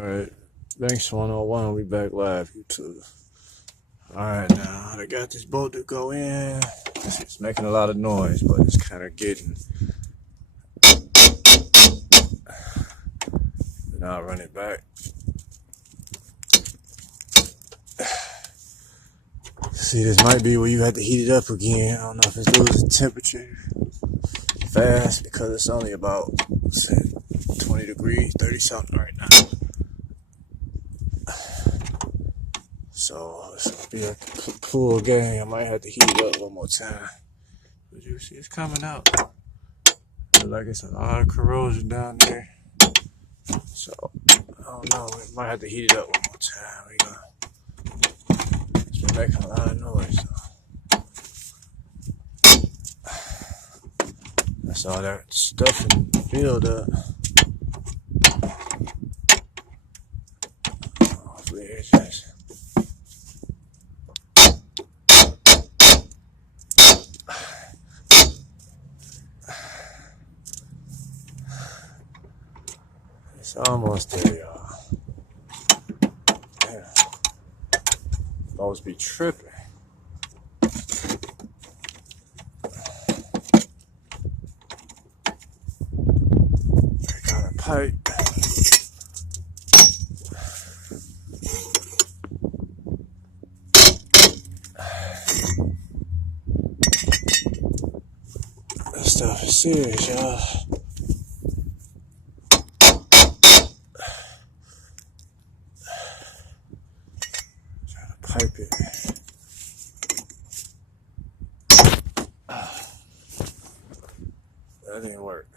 Alright, Banks 101, we back live, YouTube. Alright, now I got this bolt to go in. It's making a lot of noise, but it's kind of getting. Now I'll run it back. See, this might be where you have to heat it up again. I don't know if it's losing temperature fast because it's only about, say, 20 degrees, 30 something right now. So it's gonna be a cool game. I might have to heat it up one more time. But you see, it's coming out. Looks like it's a lot of corrosion down there. So I don't know. We might have to heat it up one more time. It's been making a lot of noise. So. That's all that stuff and build up. Hopefully it's just. It's almost there, y'all. Damn. Supposed to be tripping. I got a pipe. This stuff is serious, y'all. Pipe it. That didn't work.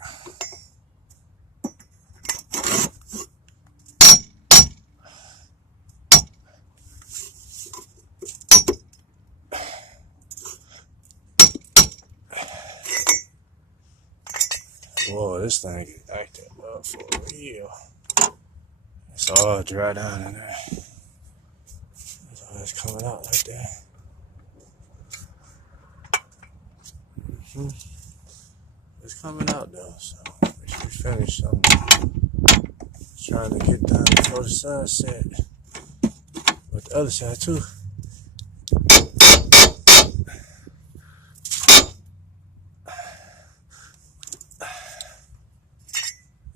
Whoa, this thing is acting up for real. It's all dried out in there. It's coming out like that. It's coming out though, so we should finish something. Trying to get done before the sun set. With the other side too.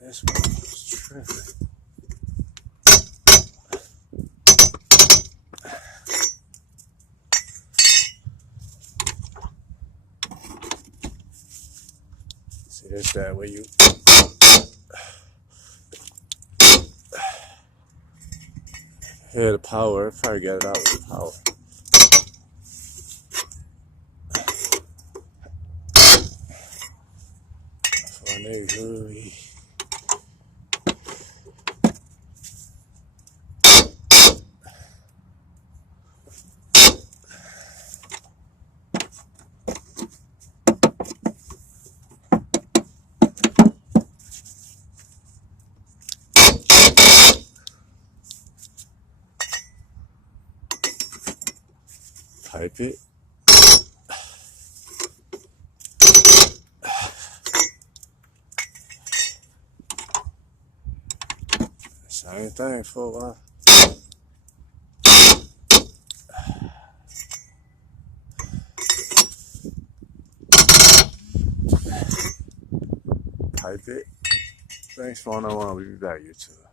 This one is tripping. See, this that way you hear the power. Probably got it out with the power. For me, hurry. Pipe it. Same thing for a while. Pipe it. Thanks for 101. We'll be back, YouTube.